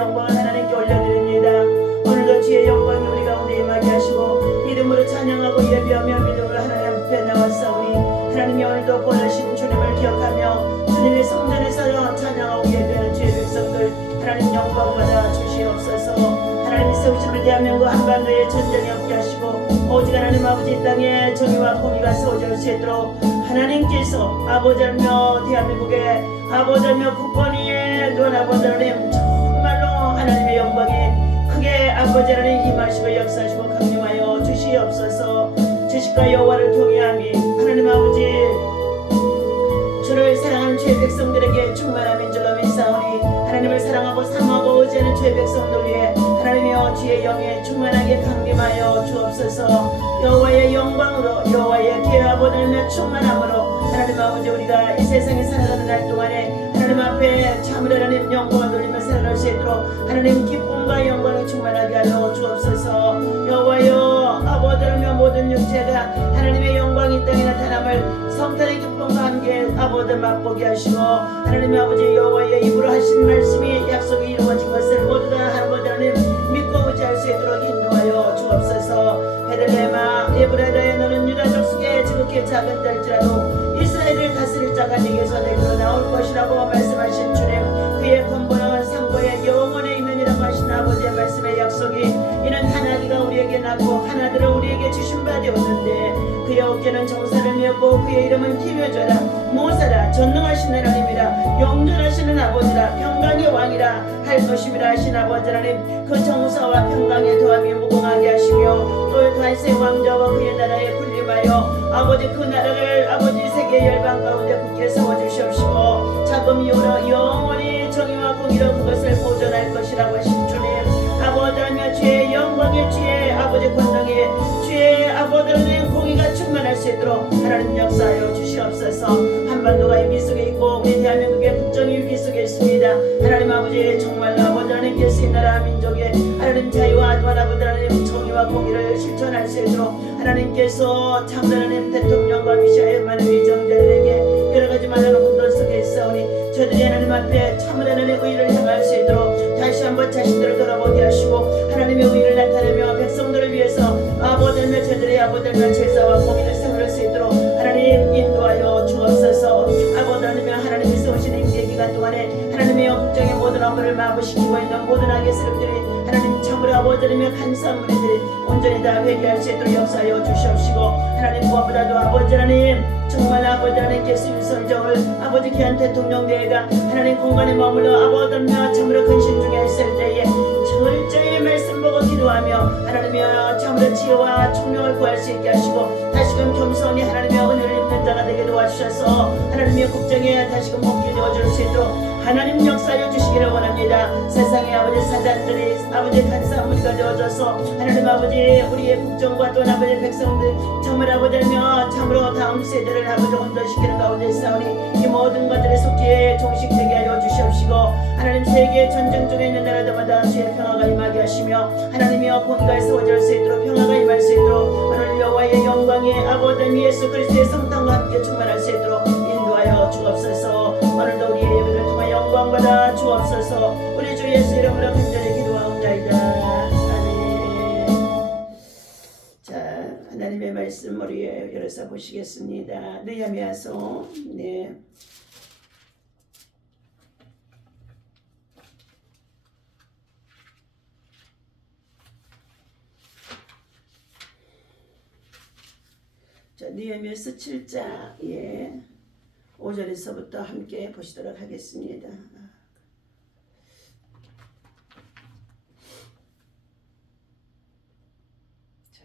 영광을 하나님께 올려드립니다. 오늘도 주의 영광이 우리 가운데 임하게 하시고 믿음으로 찬양하고 예배하며 믿음으로 하나님 앞에 나왔사오니 하나님이 오늘도 보내신 주님을 기억하며 주님의 성전에서 찬양하고 예배하는 주의 백성들 하나님 영광 받아 주시옵소서. 하나님이 세우심을 대한민국 한반도에 전쟁이 없게 하시고 오직 하나님 아버지 이 땅에 정의와 공의가 세워질 수 있도록 하나님께서 아버지며 대한민국의 아버지며 국권 위에 또 아버지 하나님 정말로 하나님의 영광이 크게 아버지 하나님 임하시고 역사하시고 강림하여 주시옵소서. 주식과 여호와를 경외하며 하나님 아버지 주를 사랑하는 주의 백성들에게 충만한 민족과 민사오니 하나님을 사랑하고 사모하고 의지하는 주의 백성들 위해 하나님이여 주의 영에 충만하게 강림하여 주옵소서. 여호와의 영광으로 여호와의 계하보다는 충만함으로 하나님 아버지 우리가 이 세상에 살아가는 날 동안에 하나님 앞에 참으로 하나님 영광을 돌리며 살아갈 수 있도록 하나님 기쁨과 영광이 충만하게 하여 주옵소서. 여호와여 아버지라며 모든 육체가 하나님의 영광이 이 땅에 나타남을 성탄의 기쁨과 함께 아버지 맛보게 하시고 하나님의 아버지 여호와의 입으로 하신 말씀이 약속이 이루어진 것을 모두 다 아버지 하나님 믿고 의지할 수 있도록 인도하여 주옵소서. 베들레헴아 에브라다에 너는 유다족 속에 지극히 작은 딸지라도 이스라엘을 다스릴 자가 네게서 내게로 나올 것이라고 말씀하신 주님, 그의 근본은 상고의 영원에 있느니라고 하신 아버지의 말씀의 약속이 이는 하나기가 우리에게 낳고 하나들을 우리에게 주신 바 되었는데 그의 어깨는 정사를 메었고 그의 이름은 기묘자라 모사라 전능하신 하나님이라 영존하시는 아버지라 평강의 왕이라 할 것임이라 하신 아버지 하나님, 그 정사와 평강에 더함이 무궁하게 하시며 또 다윗의 왕자와 그의 나라에 군림하여 아버지 그 나라를 아버지 세계 열방 가운데 굳게 세워주시옵시고 자금 이후로 영원히 정의와 공의로 그것을 보존할 것이라고 하신 주님, 아버지라며 주의 영광의 주의 아버지 권능의 주의 아버지라는 공의가 충만할 수 있도록 하나님 역사하여 주시옵소서. 한반도가 위기 속에 있고 우리 대한민국의 국정이 위기 속에 있습니다. 하나님 아버지 정말로 아버지 하나님께서 이 나라 민족의 하나님 자유와 또 아버지 하나님 정의와 공의를 실천할 수 있도록 하나님께서 참 하나님 대통령과 미샤의 많은 위정자들에게 여러가지 많은 혼돈 속에 있사오니 저들이 하나님 앞에 참 하나님의 의를 향할 수 있도록 다시 한번 자신들을 돌아보게 하시고 하나님의 의를 나타내며 백성들을 위해서 아버지며 저들의 아버지며 제사와 공의를 세울 수 있도록 하나님 인도하여 주옵소서. 아버지 하나님의 하나님이 세우신 임대 기간 동안에 하나님의 국정의 모든 업무를 마부시키고 있는 모든 악의 세력들이 하나님 참으로 아버지며 간사한 무리들이 온전히 다 회개할 수 있도록 역사하여 주시옵시고 하나님 무엇보다도 아버지 하나님 정말 아버지 하나님께서 윤석열 아버지 귀한 대통령 대회가 하나님 공간에 머물러 아버지며 참으로 근신 중에 있을 때에 철저히 말씀 보고 기도하며 하나님이여 참으로 지혜와 총명을 구할 수 있게 하시고 다시금 겸손히 하나님의 은혜를 입는 자가 되게 도와주셔서 하나님의 국정에 다시금 복귀 되어줄 수 있도록 하나님 역사하여 주시기를 원합니다. 세상의 아버지 사단들이 아버지 간사한 무리가 되어져서 하나님 아버지 우리의 국정과 또 아버지 백성들 정말 아버지며 참으로 다음 세대를 아버지 온전시키는 가운데 있사오니 이 모든 것들에 속히 종식되게 하여 주시옵시고 하나님 세계 전쟁 중에 있는 나라들마다 주의 평화가 임하게 하시며 하나님이여 공의가 세워질 수 있도록 평화가 임할 수 있도록 오늘 여호와의 영광이 아버지 예수 그리스도의 성탄과 함께 충만할 수 있도록 인도하여 주옵소서. 오늘도 우리의 예배를 통해 영광받아 주옵소서. 우리 주 예수 이름으로 간절히 기도하옵나이다. 아멘. 자, 하나님의 말씀 우리 열어서 보시겠습니다. 느헤미야서 네. 자, 느헤미야서 7장 5절에서부터 함께 보시도록 하겠습니다. 자,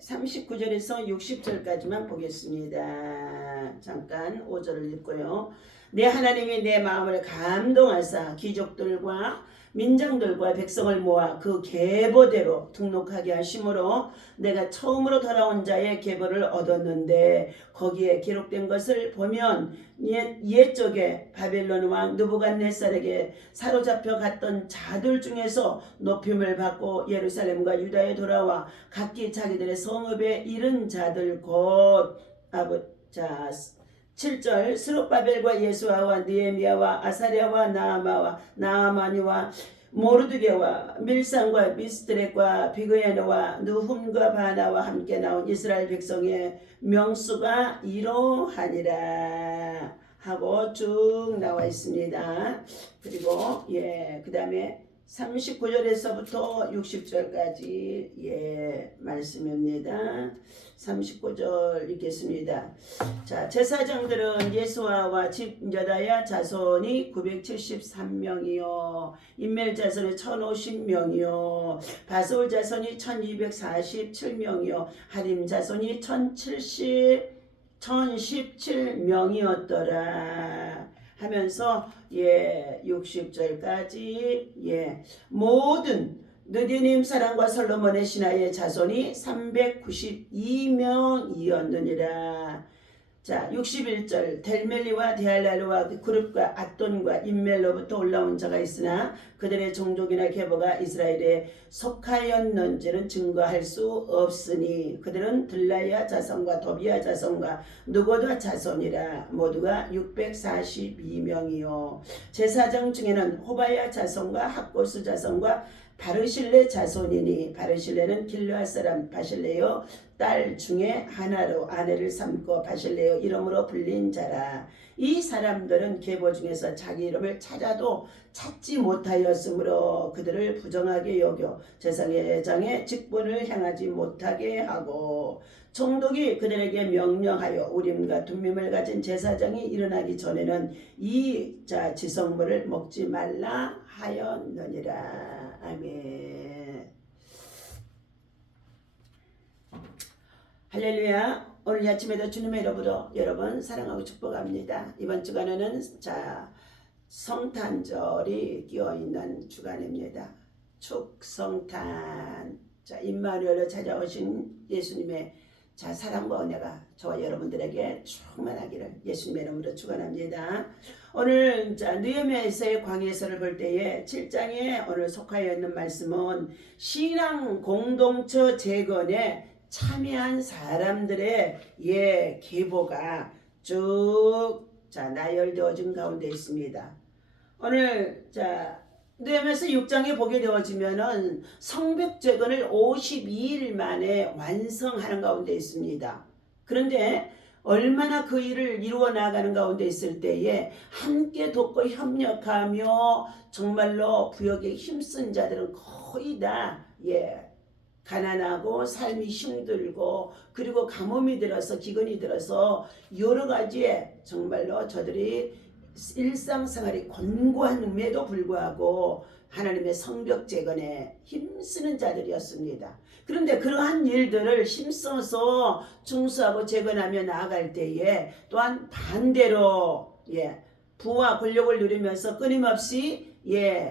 39절에서 60절까지만 보겠습니다. 잠깐 5절을 읽고요. 내 하나님이 내 마음을 감동하사 귀족들과 민장들과 백성을 모아 그 계보대로 등록하게 하심으로 내가 처음으로 돌아온 자의 계보를 얻었는데 거기에 기록된 것을 보면 옛적에 바벨론 왕 느부갓네살에게 사로잡혀 갔던 자들 중에서 높임을 받고 예루살렘과 유다에 돌아와 각기 자기들의 성읍에 이른 자들 곧 7절 스룹바벨과 예수아와 느헤미야와 아사랴와 나아마와 나아마니와 모르드게와 밀산과 미스트렛과 비그야노와 느훔과 바나와 함께 나온 이스라엘 백성의 명수가 이러하니라 하고 쭉 나와 있습니다. 그리고 그 다음에 39절에서부터 60절까지 말씀입니다. 39절 읽겠습니다. 자, 제사장들은 예수아와 집 여다야 자손이 973명이요 인멜 자손이 1050명이요 바솔 자손이 1247명이요 하림 자손이 1017명이었더라 하면서 60절까지 모든 느디님 사랑과 솔로몬의 신하의 자손이 392명이었느니라. 자, 61절 델멜리와 데알랄루와 그룹과 앗돈과 인멜로부터 올라온 자가 있으나 그들의 종족이나 계보가 이스라엘에 속하였는지는 증거할 수 없으니 그들은 들라야 자손과 도비야 자손과 누고다 자손이라. 모두가 642명이요 제사장 중에는 호바야 자손과 학고수 자손과 바르실레 자손이니 바르실레는 길르앗 사람 바실레요 딸 중에 하나로 아내를 삼고 바실레요 이름으로 불린 자라. 이 사람들은 계보 중에서 자기 이름을 찾아도 찾지 못하였으므로 그들을 부정하게 여겨 제사장의 직분을 행하지 못하게 하고 총독이 그들에게 명령하여 우림과 둠밈을 가진 제사장이 일어나기 전에는 이 지성물을 먹지 말라 하였느니라. 아멘. 할렐루야. 오늘 아침에도 주님의 이름으로 여러분 사랑하고 축복합니다. 이번 주간에는 성탄절이 끼어있는 주간입니다. 축성탄. 임마누엘로 찾아오신 예수님의 사랑과 은혜가 저와 여러분들에게 충만하기를 예수님의 이름으로 축원합니다. 오늘 느헤미야서의 광야서를 볼 때에 7장에 오늘 속하여 있는 말씀은 신앙 공동체 재건에 참여한 사람들의 계보가 쭉 나열되어진 가운데 있습니다. 오늘 느헤미야서 6장에 보게 되어지면은 성벽 재건을 52일 만에 완성하는 가운데 있습니다. 그런데 얼마나 그 일을 이루어 나가는 가운데 있을 때에 함께 돕고 협력하며 정말로 부역에 힘쓴 자들은 거의 다 가난하고 삶이 힘들고 그리고 가뭄이 들어서 기근이 들어서 여러 가지에 정말로 저들이 일상생활이 곤고함에도 불구하고 하나님의 성벽 재건에 힘쓰는 자들이었습니다. 그런데 그러한 일들을 힘써서 중수하고 재건하며 나아갈 때에 또한 반대로 부와 권력을 누리면서 끊임없이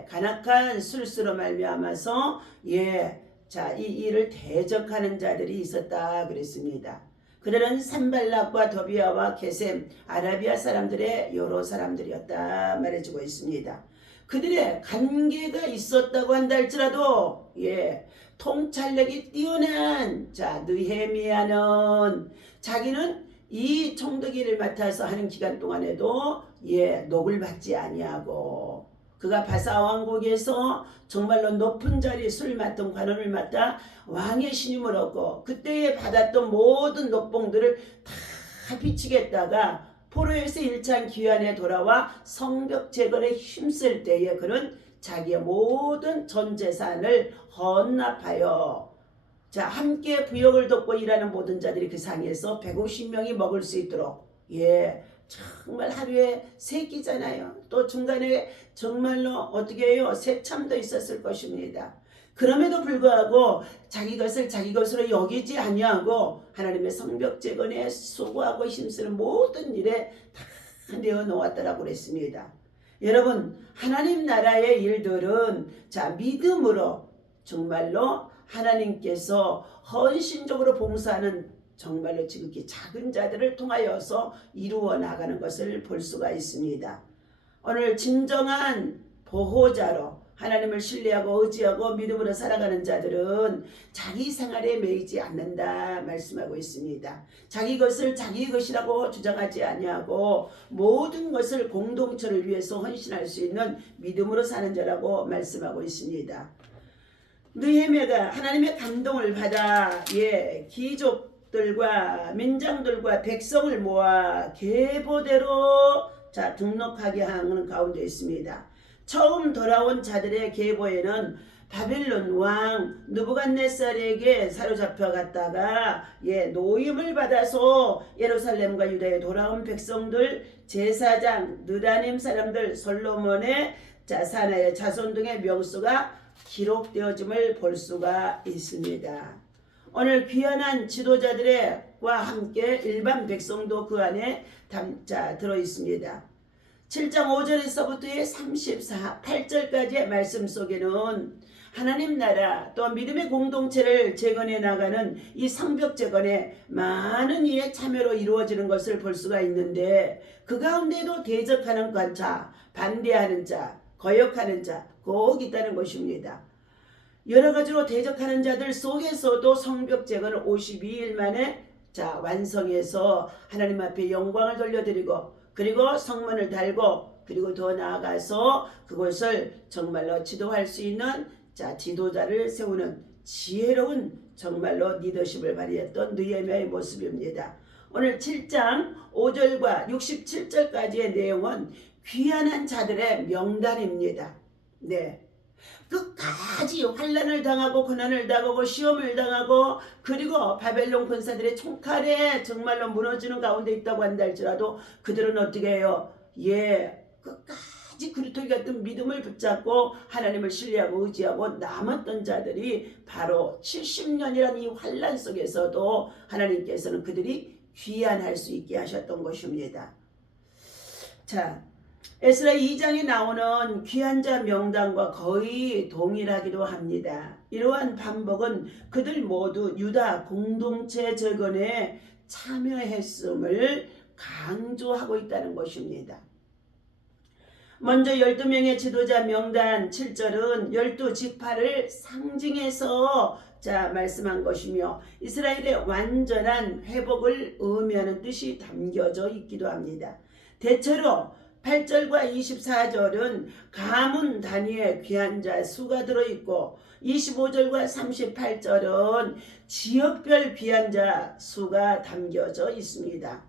간악한 술수로 말미암아서 이 일을 대적하는 자들이 있었다 그랬습니다. 그들은 산발락과 도비아와 게셈 아라비아 사람들의 여러 사람들이었다 말해주고 있습니다. 그들의 관계가 있었다고 한다 할지라도 통찰력이 뛰어난 느헤미야는 자기는 이 총독 일을 맡아서 하는 기간 동안에도 녹을 받지 아니하고 그가 바사 왕국에서 정말로 높은 자리 술 맡은 관원을 맡아 왕의 신임을 얻고 그때에 받았던 모든 녹봉들을 다 비치겠다가 포로에서 일찬 귀환에 돌아와 성벽 재건에 힘쓸 때에 그는 자기의 모든 전 재산을 헌납하여 함께 부역을 돕고 일하는 모든 자들이 그 상에서 150명이 먹을 수 있도록 정말 하루에 3끼잖아요. 또 중간에 정말로 어떻게 해요? 새참도 있었을 것입니다. 그럼에도 불구하고 자기 것을 자기 것으로 여기지 아니하고 하나님의 성벽 재건에 수고하고 힘쓰는 모든 일에 다 내어놓았다라고 그랬습니다. 여러분 하나님 나라의 일들은 믿음으로 정말로 하나님께서 헌신적으로 봉사하는 정말로 지극히 작은 자들을 통하여서 이루어 나가는 것을 볼 수가 있습니다. 오늘 진정한 보호자로 하나님을 신뢰하고 의지하고 믿음으로 살아가는 자들은 자기 생활에 매이지 않는다 말씀하고 있습니다. 자기 것을 자기 것이라고 주장하지 아니하고 모든 것을 공동체를 위해서 헌신할 수 있는 믿음으로 사는 자라고 말씀하고 있습니다. 느헤미야가 하나님의 감동을 받아 귀족들과 민장들과 백성을 모아 계보대로 등록하게 하는 가운데 있습니다. 처음 돌아온 자들의 계보에는 바벨론 왕 느부갓네살에게 사로잡혀 갔다가 노임을 받아서 예루살렘과 유다에 돌아온 백성들, 제사장, 느다님 사람들, 솔로몬의 사나의 자손 등의 명수가 기록되어짐을 볼 수가 있습니다. 오늘 귀환한 지도자들과 함께 일반 백성도 그 안에 들어 있습니다. 7장 5절에서부터의 8절까지의 말씀 속에는 하나님 나라 또 믿음의 공동체를 재건해 나가는 이 성벽 재건에 많은 이의 참여로 이루어지는 것을 볼 수가 있는데 그 가운데도 대적하는 자, 반대하는 자, 거역하는 자 꼭 있다는 것입니다. 여러 가지로 대적하는 자들 속에서도 성벽 재건을 52일 만에 완성해서 하나님 앞에 영광을 돌려드리고 그리고 성문을 달고 그리고 더 나아가서 그것을 정말로 지도할 수 있는 지도자를 세우는 지혜로운 정말로 리더십을 발휘했던 느헤미야의 모습입니다. 오늘 7장 5절과 67절까지의 내용은 귀환한 자들의 명단입니다. 끝까지 환난을 당하고 고난을 당하고 시험을 당하고 그리고 바벨론 군사들의 총칼에 정말로 무너지는 가운데 있다고 한다 할지라도 그들은 어떻게 해요? 끝까지 그루터기 같은 믿음을 붙잡고 하나님을 신뢰하고 의지하고 남았던 자들이 바로 70년이라는 이 환난 속에서도 하나님께서는 그들이 귀환할 수 있게 하셨던 것입니다. 에스라 2장에 나오는 귀환자 명단과 거의 동일하기도 합니다. 이러한 반복은 그들 모두 유다 공동체 재건에 참여했음을 강조하고 있다는 것입니다. 먼저 12명의 지도자 명단 7절은 12지파를 상징해서 말씀한 것이며 이스라엘의 완전한 회복을 의미하는 뜻이 담겨져 있기도 합니다. 대체로 8절과 24절은 가문 단위의 귀환자 수가 들어있고 25절과 38절은 지역별 귀환자 수가 담겨져 있습니다.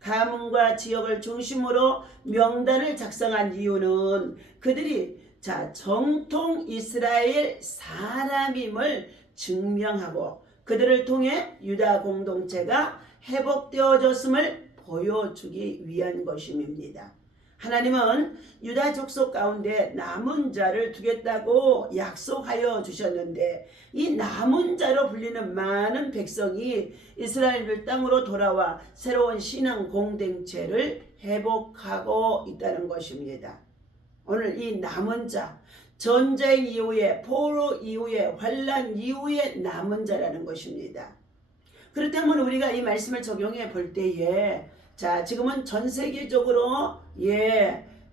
가문과 지역을 중심으로 명단을 작성한 이유는 그들이 정통 이스라엘 사람임을 증명하고 그들을 통해 유다 공동체가 회복되어졌음을 보여주기 위한 것임입니다. 하나님은 유다 족속 가운데 남은 자를 두겠다고 약속하여 주셨는데 이 남은 자로 불리는 많은 백성이 이스라엘 땅으로 돌아와 새로운 신앙 공동체를 회복하고 있다는 것입니다. 오늘 이 남은 자, 전쟁 이후에 포로 이후에 환난 이후에 남은 자라는 것입니다. 그렇다면 우리가 이 말씀을 적용해 볼 때에 지금은 전 세계적으로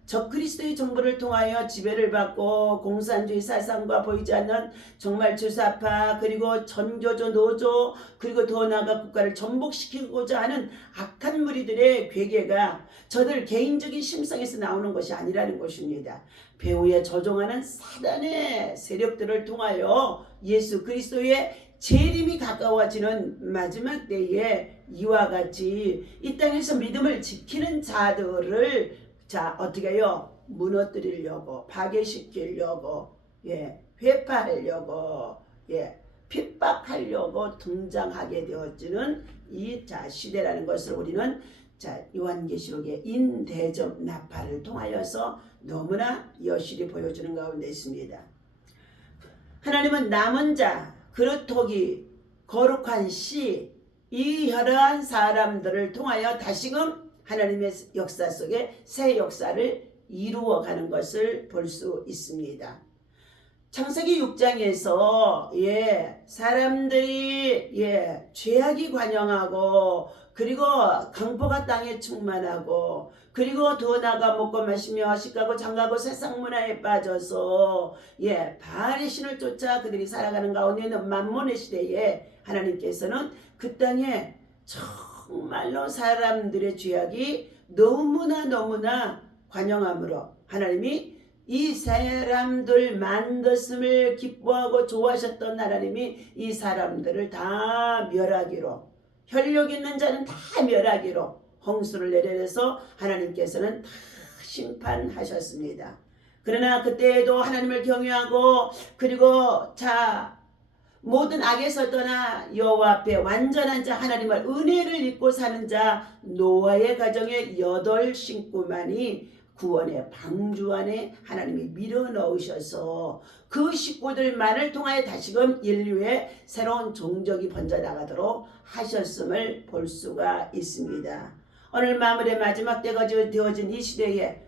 적그리스도의 정부를 통하여 지배를 받고 공산주의 사상과 보이지 않는 정말 주사파 그리고 전교조 노조 그리고 더 나아가 국가를 전복시키고자 하는 악한 무리들의 괴계가 저들 개인적인 심성에서 나오는 것이 아니라는 것입니다. 배후에 조종하는 사단의 세력들을 통하여 예수 그리스도의 재림이 가까워지는 마지막 때에 이와 같이 이 땅에서 믿음을 지키는 자들을 어떻게 해요? 무너뜨리려고 파괴시키려고 회파하려고 핍박하려고 등장하게 되어지는 이 시대라는 것을 우리는 요한계시록의 인대접 나팔을 통하여서 너무나 여실히 보여주는 가운데 있습니다. 하나님은 남은 자 그릇토기 거룩한 씨 이 여러한 사람들을 통하여 다시금 하나님의 역사 속에 새 역사를 이루어가는 것을 볼 수 있습니다. 창세기 6장에서 사람들이 죄악이 관영하고 그리고 강포가 땅에 충만하고 그리고 더 나아가 먹고 마시며 식가고 장가고 세상 문화에 빠져서 바알의 신을 쫓아 그들이 살아가는 가운데 있는 만몬의 시대에 하나님께서는 그 땅에 정말로 사람들의 죄악이 너무나 관영함으로 하나님이 이 사람들 만들었음을 기뻐하고 좋아하셨던 하나님이 이 사람들을 다 멸하기로, 혈육 있는 자는 다 멸하기로 홍수를 내려내서 하나님께서는 다 심판하셨습니다. 그러나 그때에도 하나님을 경외하고 그리고 모든 악에서 떠나 여호와 앞에 완전한 자 하나님을 은혜를 입고 사는 자 노아의 가정의 8 식구만이 구원의 방주 안에 하나님이 밀어넣으셔서 그 식구들만을 통하여 다시금 인류의 새로운 종족이 번져나가도록 하셨음을 볼 수가 있습니다. 오늘 마무리의 마지막 때가 되어진 이 시대에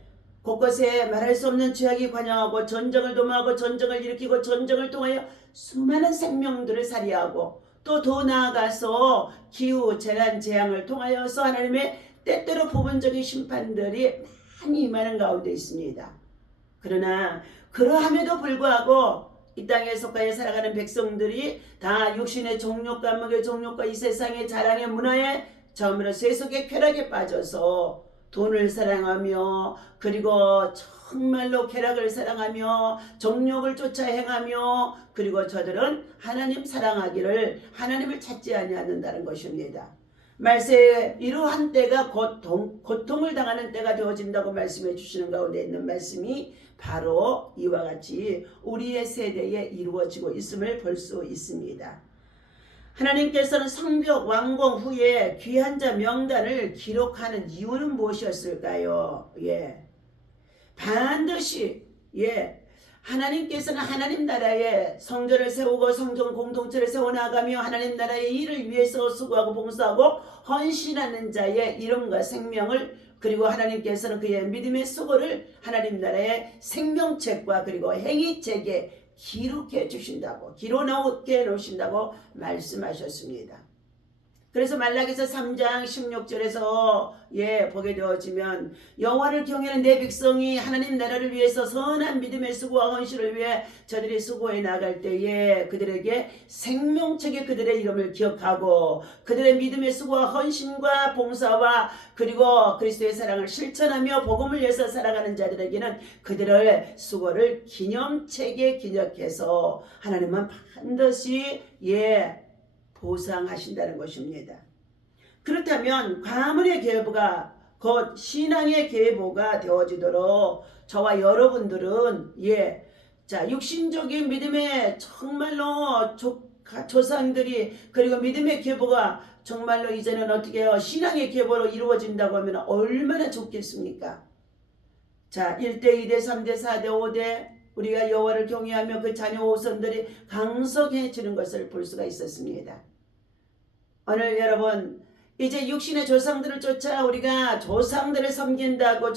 곳곳에 말할 수 없는 죄악이 관영하고 전쟁을 도모하고 전쟁을 일으키고 전쟁을 통하여 수많은 생명들을 살해하고 또 더 나아가서 기후 재난 재앙을 통하여서 하나님의 때때로 부분적인 심판들이 많이 임하는 가운데 있습니다. 그러나 그러함에도 불구하고 이 땅에 속하여 살아가는 백성들이 다 육신의 정욕과 먹의 정욕과 이 세상의 자랑의 문화에 처음으로 세속의 쾌락에 빠져서 돈을 사랑하며 그리고 정말로 쾌락을 사랑하며 정욕을 쫓아 행하며 그리고 저들은 하나님 사랑하기를 하나님을 찾지 아니하는다는 것입니다. 말세에 이러한 때가 고통을 당하는 때가 되어진다고 말씀해 주시는 가운데 있는 말씀이 바로 이와 같이 우리의 세대에 이루어지고 있음을 볼 수 있습니다. 하나님께서는 성벽 완공 후에 귀한 자 명단을 기록하는 이유는 무엇이었을까요? 반드시 하나님께서는 하나님 나라에 성전을 세우고 성전 공동체를 세워나가며 하나님 나라의 일을 위해서 수고하고 봉사하고 헌신하는 자의 이름과 생명을 그리고 하나님께서는 그의 믿음의 수고를 하나님 나라의 생명책과 그리고 행위책에 기록해 주신다고 기록해 놓으신다고 말씀하셨습니다. 그래서 말라기서 3장 16절에서 보게 되어지면 여호와를 경외하는 내 백성이 하나님 나라를 위해서 선한 믿음의 수고와 헌신을 위해 저들이 수고해 나갈 때에 그들에게 생명책에 그들의 이름을 기억하고 그들의 믿음의 수고와 헌신과 봉사와 그리고 그리스도의 사랑을 실천하며 복음을 위해서 살아가는 자들에게는 그들의 수고를 기념책에 기록해서 하나님은 반드시 보상하신다는 것입니다. 그렇다면 가문의 계보가 곧 신앙의 계보가 되어지도록 저와 여러분들은 육신적인 믿음의 정말로 조상들이 그리고 믿음의 계보가 정말로 이제는 어떻게 해요? 신앙의 계보로 이루어진다고 하면 얼마나 좋겠습니까? 1대, 2대, 3대, 4대, 5대 우리가 여호와를 경외하며 그 자녀 후손들이 강성해지는 것을 볼 수가 있었습니다. 오늘 여러분 이제 육신의 조상들을 쫓아 우리가 조상들을 섬긴다고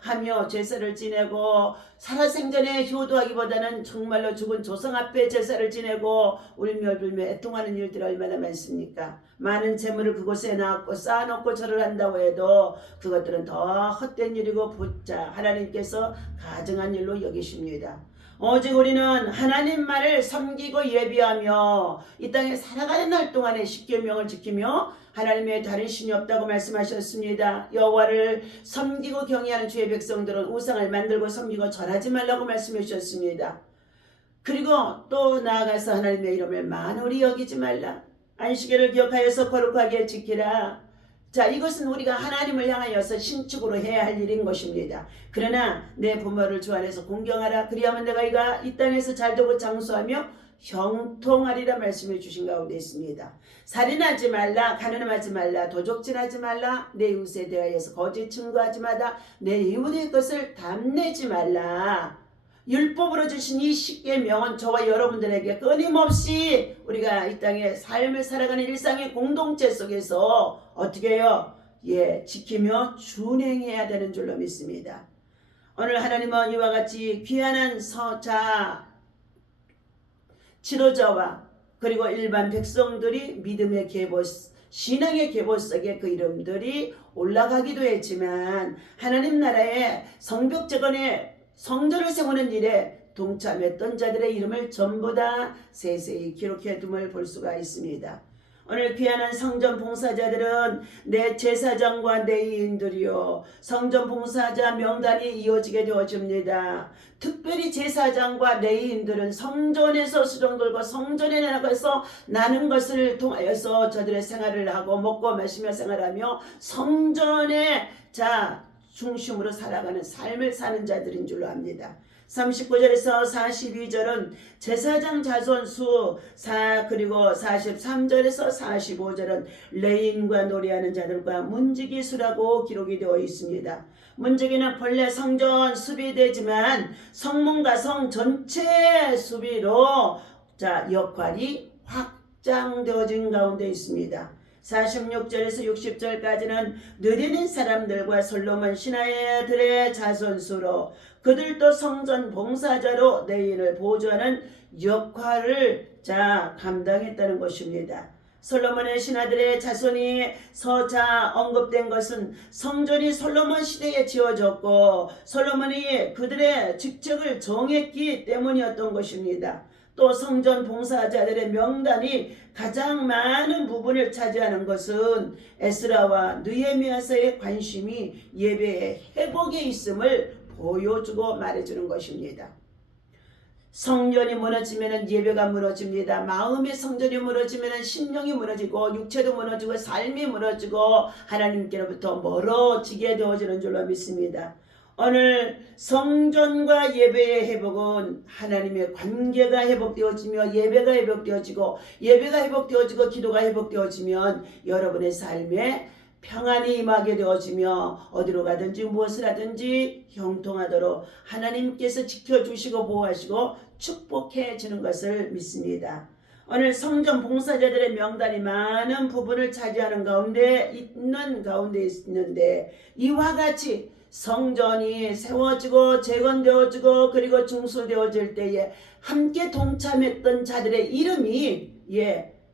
하며 제사를 지내고 살아생전에 효도하기보다는 정말로 죽은 조상 앞에 제사를 지내고 울며불며 애통하는 일들이 얼마나 많습니까? 많은 재물을 그곳에 쌓아놓고 절을 한다고 해도 그것들은 더 헛된 일이고 부자 하나님께서 가증한 일로 여기십니다. 오직 우리는 하나님만을 섬기고 예비하며 이 땅에 살아가는 날 동안에 십계명을 지키며 하나님의 다른 신이 없다고 말씀하셨습니다. 여호와를 섬기고 경외하는 주의 백성들은 우상을 만들고 섬기고 절하지 말라고 말씀해 주셨습니다. 그리고 또 나아가서 하나님의 이름을 만홀히 여기지 말라. 안식일을 기억하여서 거룩하게 지키라. 이것은 우리가 하나님을 향하여서 신축으로 해야 할 일인 것입니다. 그러나 내 부모를 주 안에서 공경하라. 그리하면 내가 이 땅에서 잘되고 장수하며 형통하리라 말씀해 주신 가운데 있습니다. 살인하지 말라, 간음하지 말라, 도적질하지 말라, 내 이웃에 대하여서 거짓 증거하지 마라, 내 이웃의 것을 담내지 말라. 율법으로 주신 이 십계명은 저와 여러분들에게 끊임없이 우리가 이 땅에 삶을 살아가는 일상의 공동체 속에서 어떻게 해요? 지키며 준행해야 되는 줄로 믿습니다. 오늘 하나님은 이와 같이 귀한 지도자와 그리고 일반 백성들이 믿음의 계보 신앙의 계보 속에 그 이름들이 올라가기도 했지만 하나님 나라의 성벽 재건에 성전을 세우는 일에 동참했던 자들의 이름을 전부 다 세세히 기록해 둠을 볼 수가 있습니다. 오늘 귀한 성전 봉사자들은 내 제사장과 레위인들이요 성전 봉사자 명단이 이어지게 되어집니다. 특별히 제사장과 레위인들은 성전에서 수종 들고 성전에 나가서 나는 것을 통하여서 저들의 생활을 하고 먹고 마시며 생활하며 성전의 중심으로 살아가는 삶을 사는 자들인 줄로 압니다. 39절에서 42절은 제사장 자손 수 그리고 43절에서 45절은 레인과 노래하는 자들과 문지기 수라고 기록이 되어 있습니다. 문지기는 본래 성전 수비대지만 성문과 성 전체 수비로 역할이 확장되어진 가운데 있습니다. 46절에서 60절까지는 느리는 사람들과 솔로몬 신하들의 자손수로 그들도 성전 봉사자로 레위인을 보조하는 역할을 감당했다는 것입니다. 솔로몬의 신하들의 자손이 언급된 것은 성전이 솔로몬 시대에 지어졌고 솔로몬이 그들의 직책을 정했기 때문이었던 것입니다. 또 성전 봉사자들의 명단이 가장 많은 부분을 차지하는 것은 에스라와 느헤미야서의 관심이 예배의 회복에 있음을 보여주고 말해주는 것입니다. 성전이 무너지면 예배가 무너집니다. 마음의 성전이 무너지면 심령이 무너지고 육체도 무너지고 삶이 무너지고 하나님께로부터 멀어지게 되어지는 줄로 믿습니다. 오늘 성전과 예배의 회복은 하나님의 관계가 회복되어지며 예배가 회복되어지고 예배가 회복되어지고 기도가 회복되어지면 여러분의 삶에 평안이 임하게 되어지며 어디로 가든지 무엇을 하든지 형통하도록 하나님께서 지켜주시고 보호하시고 축복해 주는 것을 믿습니다. 오늘 성전 봉사자들의 명단이 많은 부분을 차지하는 가운데 있는데 이와 같이 성전이 세워지고 재건되어지고 그리고 중수되어질 때에 함께 동참했던 자들의 이름이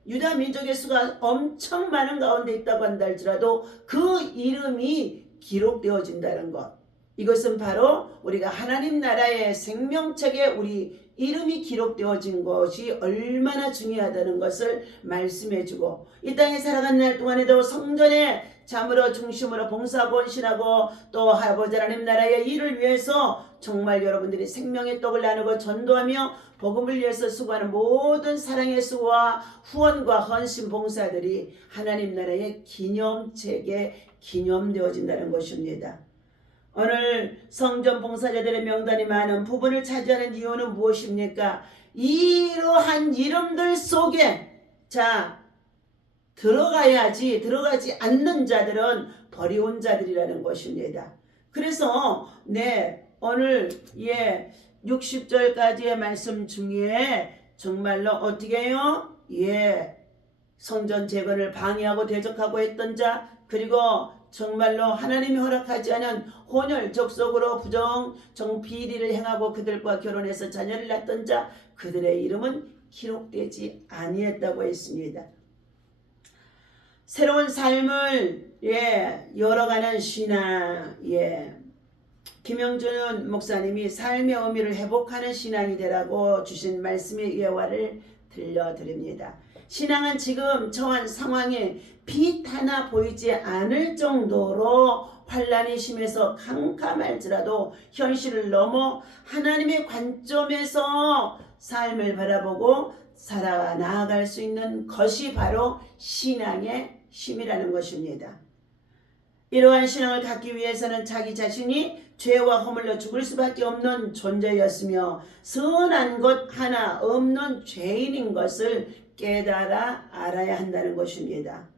유다 민족의 수가 엄청 많은 가운데 있다고 한다 할지라도 그 이름이 기록되어진다는 것, 이것은 바로 우리가 하나님 나라의 생명책에 우리 이름이 기록되어진 것이 얼마나 중요하다는 것을 말씀해주고 이 땅에 살아가는 날 동안에도 성전에 참으로 중심으로 봉사하고 헌신하고 또 아버지 하나님 나라의 일을 위해서 정말 여러분들이 생명의 떡을 나누고 전도하며 복음을 위해서 수고하는 모든 사랑의 수고와 후원과 헌신 봉사들이 하나님 나라의 기념책에 기념되어진다는 것입니다. 오늘 성전 봉사자들의 명단이 많은 부분을 차지하는 이유는 무엇입니까? 이러한 이름들 속에 들어가지 않는 자들은 버리온 자들이라는 것입니다. 그래서 오늘 60절까지의 말씀 중에 정말로 어떻게 해요? 성전 재건을 방해하고 대적하고 했던 자, 그리고 정말로 하나님이 허락하지 않은 혼혈 족속으로 비리를 행하고 그들과 결혼해서 자녀를 낳던 자, 그들의 이름은 기록되지 아니했다고 했습니다. 새로운 삶을 열어가는 신앙, 김영준 목사님이 삶의 의미를 회복하는 신앙이 되라고 주신 말씀의 예화를 들려드립니다. 신앙은 지금 처한 상황에 빛 하나 보이지 않을 정도로 환난이 심해서 캄캄할지라도 현실을 넘어 하나님의 관점에서 삶을 바라보고 살아나갈 수 있는 것이 바로 신앙의 힘이라는 것입니다. 이러한 신앙을 갖기 위해서는 자기 자신이 죄와 허물로 죽을 수밖에 없는 존재였으며 선한 것 하나 없는 죄인인 것을 깨달아 알아야 한다는 것입니다.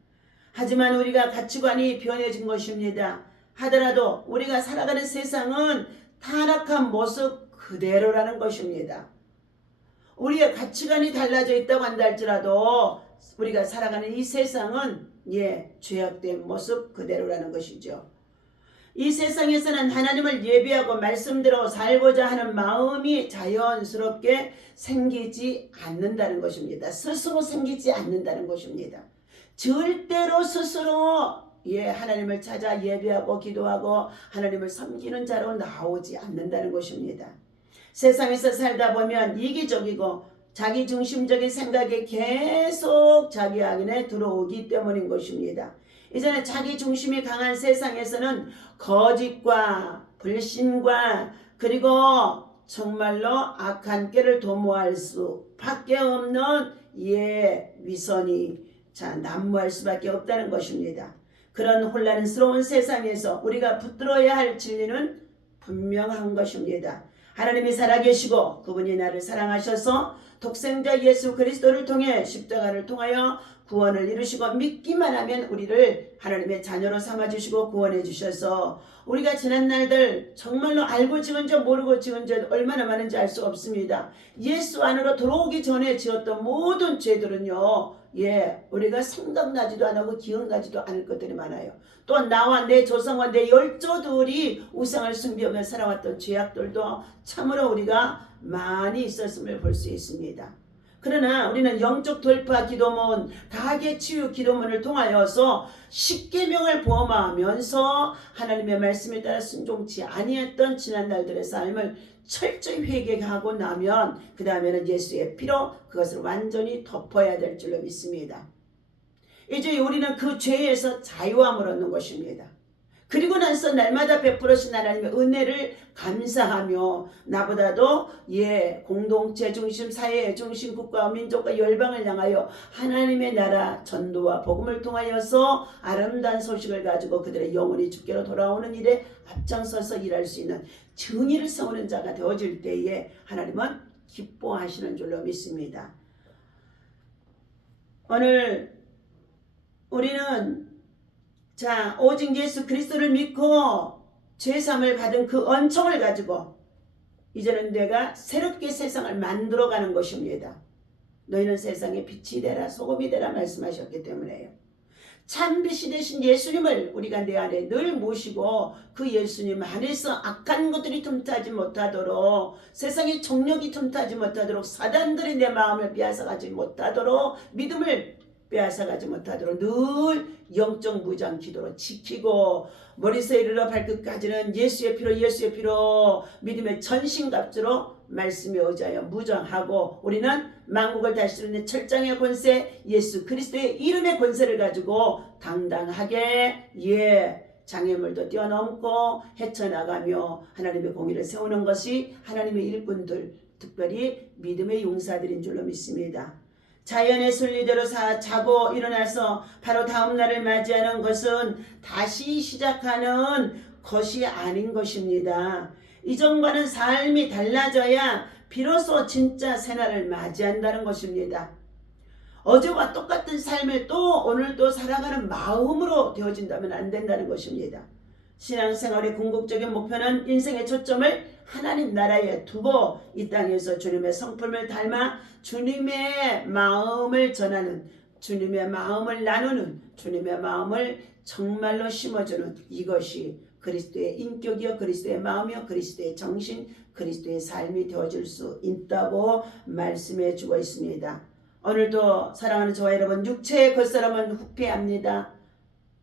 하지만 우리가 가치관이 변해진 것입니다. 하더라도 우리가 살아가는 세상은 타락한 모습 그대로라는 것입니다. 우리의 가치관이 달라져 있다고 한다 할지라도 우리가 살아가는 이 세상은 죄악된 모습 그대로라는 것이죠. 이 세상에서는 하나님을 예배하고 말씀대로 살고자 하는 마음이 자연스럽게 생기지 않는다는 것입니다. 스스로 생기지 않는다는 것입니다. 절대로 스스로 하나님을 찾아 예배하고 기도하고 하나님을 섬기는 자로 나오지 않는다는 것입니다. 세상에서 살다 보면 이기적이고 자기중심적인 생각이 계속 자기 안에 들어오기 때문인 것입니다. 이제는 자기중심이 강한 세상에서는 거짓과 불신과 그리고 정말로 악한 꾀를 도모할 수밖에 없는 위선이 난무할 수밖에 없다는 것입니다. 그런 혼란스러운 세상에서 우리가 붙들어야 할 진리는 분명한 것입니다. 하나님이 살아계시고 그분이 나를 사랑하셔서 독생자 예수 그리스도를 통해 십자가를 통하여 구원을 이루시고 믿기만 하면 우리를 하나님의 자녀로 삼아주시고 구원해 주셔서 우리가 지난 날들 정말로 알고 지은 죄 모르고 지은 죄 얼마나 많은지 알 수 없습니다. 예수 안으로 들어오기 전에 지었던 모든 죄들은요 우리가 생각나지도 않고 기억나지도 않을 것들이 많아요. 또 나와 내 조상과 내 열조들이 우상을 숭배하며 살아왔던 죄악들도 참으로 우리가 많이 있었음을 볼 수 있습니다. 그러나 우리는 영적 돌파 기도문, 다하게 치유 기도문을 통하여서 십계명을 범하면서 하나님의 말씀에 따라 순종치 아니했던 지난 날들의 삶을 철저히 회개하고 나면 그 다음에는 예수의 피로 그것을 완전히 덮어야 될 줄로 믿습니다. 이제 우리는 그 죄에서 자유함을 얻는 것입니다. 그리고 나서 날마다 베풀으신 하나님의 은혜를 감사하며 나보다도 공동체 중심, 사회 중심, 국가와 민족과 열방을 향하여 하나님의 나라 전도와 복음을 통하여서 아름다운 소식을 가지고 그들의 영혼이 주께로 돌아오는 일에 앞장서서 일할 수 있는 정의를 세우는 자가 되어질 때에 하나님은 기뻐하시는 줄로 믿습니다. 오늘 우리는 오직 예수 그리스도를 믿고 죄사함을 받은 그 은총을 가지고 이제는 내가 새롭게 세상을 만들어가는 것입니다. 너희는 세상의 빛이 되라 소금이 되라 말씀하셨기 때문에요. 참빛이 되신 예수님을 우리가 내 안에 늘 모시고 그 예수님 안에서 악한 것들이 틈타지 못하도록 세상의 정력이 틈타지 못하도록 사단들이 내 마음을 빼앗아가지 못하도록 믿음을 빼앗아가지 못하도록 늘 영적 무장 기도로 지키고 머리에서 이르러 발끝까지는 예수의 피로 믿음의 전신갑주로 말씀에 의지하여 무장하고 우리는 만국을 다스리는 철장의 권세 예수 그리스도의 이름의 권세를 가지고 당당하게 장애물도 뛰어넘고 헤쳐나가며 하나님의 공의를 세우는 것이 하나님의 일꾼들 특별히 믿음의 용사들인 줄로 믿습니다. 자연의 순리대로 자고 일어나서 바로 다음 날을 맞이하는 것은 다시 시작하는 것이 아닌 것입니다. 이전과는 삶이 달라져야 비로소 진짜 새날을 맞이한다는 것입니다. 어제와 똑같은 삶을 또 오늘도 살아가는 마음으로 되어진다면 안 된다는 것입니다. 신앙생활의 궁극적인 목표는 인생의 초점을 하나님 나라에 두고 이 땅에서 주님의 성품을 닮아 주님의 마음을 전하는, 주님의 마음을 나누는, 주님의 마음을 정말로 심어주는 이것이 그리스도의 인격이요 그리스도의 마음이요 그리스도의 정신, 그리스도의 삶이 되어질 수 있다고 말씀해 주고 있습니다. 오늘도 사랑하는 저와 여러분, 육체의 겉사람은 후패합니다.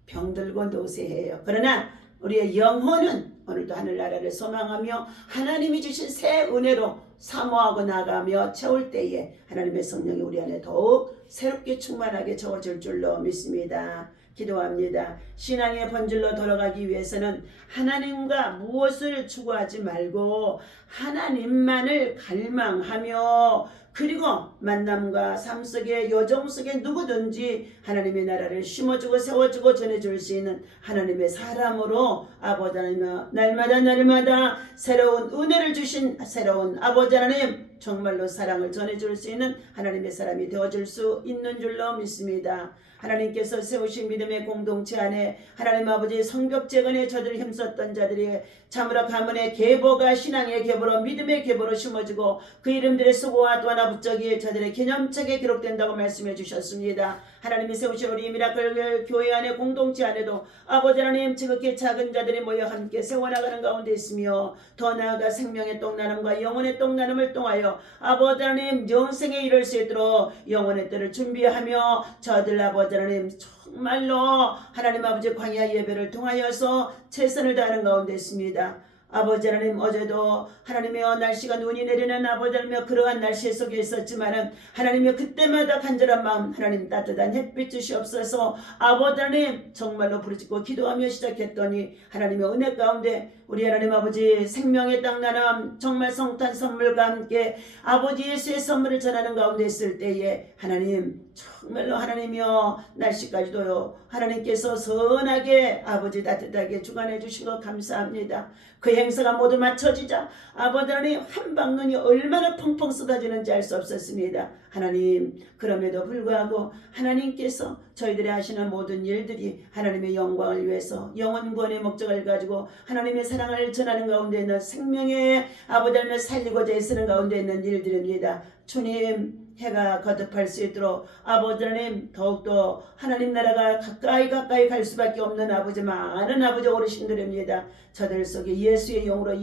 병들고 노쇠해요. 그러나 우리의 영혼은 오늘도 하늘나라를 소망하며 하나님이 주신 새 은혜로 사모하고 나가며 채울 때에 하나님의 성령이 우리 안에 더욱 새롭게 충만하게 채워질 줄로 믿습니다. 기도합니다. 신앙의 본질로 돌아가기 위해서는 하나님과 무엇을 추구하지 말고 하나님만을 갈망하며 그리고 만남과 삶 속에 여정 속에 누구든지 하나님의 나라를 심어주고 세워주고 전해줄 수 있는 하나님의 사람으로 아버지 하나님 날마다 새로운 은혜를 주신 새로운 아버지 하나님 정말로 사랑을 전해줄 수 있는 하나님의 사람이 되어줄 수 있는 줄로 믿습니다. 하나님께서 세우신 믿음의 공동체 안에 하나님 아버지의 성벽재건에 저들 힘썼던 자들이 참으로 가문의 계보가 신앙의 계보로 믿음의 계보로 심어지고 그 이름들의 수고와 또 하나 부쩍이 저들의 기념책에 기록된다고 말씀해 주셨습니다. 하나님이 세우신 우리 미라클 교회 안에 공동체 안에도 아버지 하나님 지극히 작은 자들이 모여 함께 세워나가는 가운데 있으며 더 나아가 생명의 똥나눔과 영혼의 똥나눔을 통하여 아버지 하나님 영생에 이를 수 있도록 영혼의 때를 준비하며 저들 아버지 하나님 정말로 하나님 아버지 광야 예배를 통하여서 최선을 다하는 가운데 있습니다. 아버지 하나님 어제도 하나님이여 날씨가 눈이 내리는 아버지 하나님이여 그러한 날씨 속에 있었지만은 하나님이여 그때마다 간절한 마음 하나님 따뜻한 햇빛 주시옵소서. 아버지 하나님 정말로 부르짖고 기도하며 시작했더니 하나님의 은혜 가운데 우리 하나님 아버지 생명의 땅 나눔 정말 성탄 선물과 함께 아버지 예수의 선물을 전하는 가운데 있을 때에 하나님 정말로 하나님이여 날씨까지도요 하나님께서 선하게 아버지 따뜻하게 주관해 주신 것 감사합니다. 그 행사가 모두 맞춰지자 아버지 하나님 한방눈이 얼마나 펑펑 쏟아지는지 알 수 없었습니다. 하나님 그럼에도 불구하고 하나님께서 저희들이 하시는 모든 일들이 하나님의 영광을 위해서 영원 구원의 목적을 가지고 하나님의 사랑을 전하는 가운데 있는 생명의 아버지 하나님을 살리고자 애쓰는 가운데 있는 일들입니다. 주님 해가 거듭할 수 있도록 아버지 하나님 더욱더 하나님 나라가 가까이 갈 수밖에 없는 아버지 많은 아버지 어르신들입니다. 저들 속에 예수의 영으로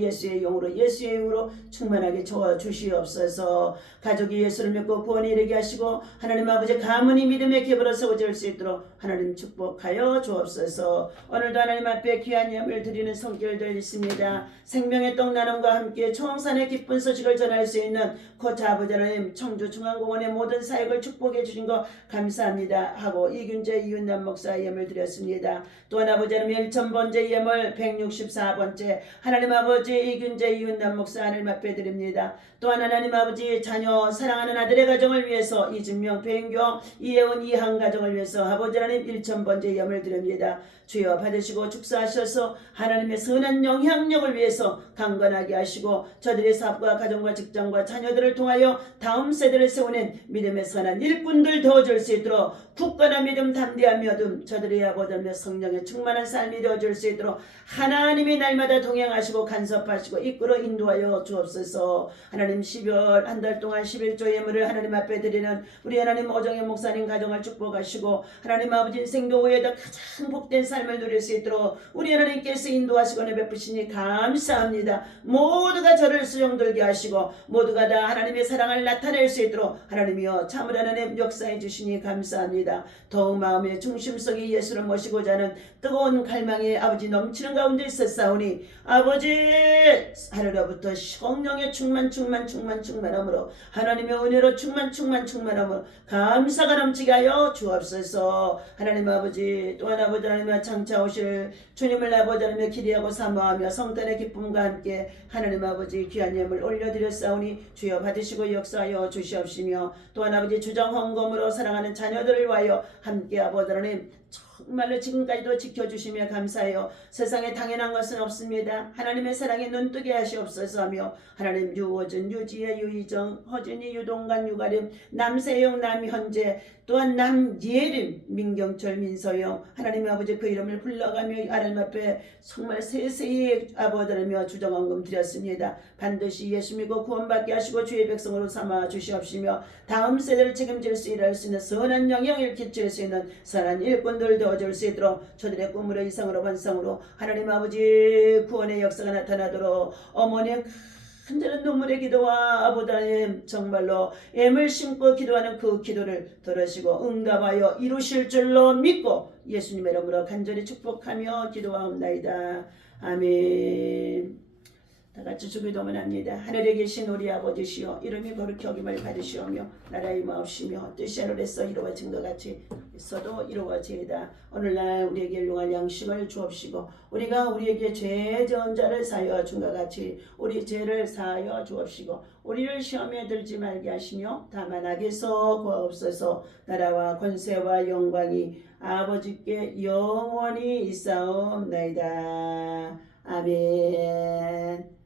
충만하게 저어 주시옵소서. 가족이 예수를 믿고 구원에 이르게 하시고 하나님 아버지 가문이 믿음의 기업으로 세워질 수 있도록 하나님 축복하여 주옵소서. 오늘도 하나님 앞에 귀한 예물 드리는 손길들 있습니다. 생명의 떡 나눔과 함께 총산의 기쁜 소식을 전할 수 있는 곧 아버지 하나님 청주중앙공원의 모든 사역을 축복해 주신 것 감사합니다 하고 이균재 이윤남 목사 예물 드렸습니다. 또한 아버지 하나님 1000번째 예물 164번째 하나님 아버지 이균재 이윤남 목사 하나님 앞에 드립니다. 또한 하나님 아버지 자녀 사랑하는 아들의 가정을 위해서 이진명 배인경 이혜원 이한 가정을 위해서 아버지 하나님 1000번째 예물 드립니다. 주여 받으시고 축사하셔서 하나님의 선한 영향력을 위해서 강건하게 하시고 저들의 사업과 가정과 직장과 자녀들을 통하여 다음 세대를 세우는 믿음의 선한 일꾼들 되어줄 수 있도록 굳건한 믿음 담대한 믿음 저들의 아버지며 성령의 충만한 삶이 되어줄 수 있도록 하나님이 날마다 동행하시고 간섭하시고 이끌어 인도하여 주옵소서. 하나님 12월 한 달 동안 11조 예물을 하나님 앞에 드리는 우리 하나님 오정현 목사님 가정을 축복하시고 하나님 아버지 인생도 후에다 가장 복된 삶을 누릴 수 있도록 우리 하나님께서 인도하시고 내베푸시니 감사합니다. 모두가 저를 수용들게 하시고 모두가 다 하나님의 사랑을 나타낼 수 있도록 하나님이여 참으로 하나님 역사해 주시니 감사합니다. 더욱 마음의 중심 속에 예수를 모시고자 하는 뜨거운 갈망이 아버지 넘치는 가운데 있었사오니 아버지 하늘로부터 성령의 충만함으로 하나님의 은혜로 충만함으로 감사가 넘치게 하여 주옵소서. 하나님 아버지 또한 아버지 하나님의 장차 오실 주님을 아버지 하나님의 기대하고 사모하며 성탄의 기쁨과 함께 하나님 아버지 귀한 예물 올려드렸사오니 주여 받으시고 역사하여 주시옵시며 또한 아버지 주정 헌금으로 사랑하는 자녀들을 위하여 함께 아버지 하나님 정말로 지금까지도 지켜주시며 감사해요. 세상에 당연한 것은 없습니다. 하나님의 사랑에 눈뜨게 하시옵소서 하며 하나님 유호준, 유지혜, 유희정, 허준이, 유동관, 유가림, 남세영, 남현재 또한 남예림, 민경철, 민서영 하나님의 아버지 그 이름을 불러가며 하나님 앞에 정말 세세히 아버지라며 주정헌금 드렸습니다. 반드시 예수 믿고 구원받게 하시고 주의 백성으로 삼아 주시옵시며 다음 세대를 책임질 수 일할 수 있는 선한 영향을 끼칠 수 있는 선한 일꾼들 되어줄 수 있도록 저들의 꿈으로 이상으로 환상으로 하나님 아버지 구원의 역사가 나타나도록 어머니의 간절한 눈물의 기도와 아버지 하나님 정말로 애물 심고 기도하는 그 기도를 들으시고 응답하여 이루실 줄로 믿고 예수님의 이름으로 간절히 축복하며 기도하옵나이다. 아멘. 다같이 주기도문 합니다. 하늘에 계신 우리 아버지시여 이름이 거룩히 여김을 받으시오며 나라의 마옵시며 뜻이 하늘에서 이루어진 것 같이 있어도 이루어지이다. 오늘날 우리에게 일용할 양식을 주옵시고 우리가 우리에게 죄 지은 자를 사하여 준 것 같이 우리 죄를 사하여 주옵시고 우리를 시험에 들지 말게 하시며 다만 악에서 구하옵소서. 나라와 권세와 영광이 아버지께 영원히 있사옵나이다. 아멘.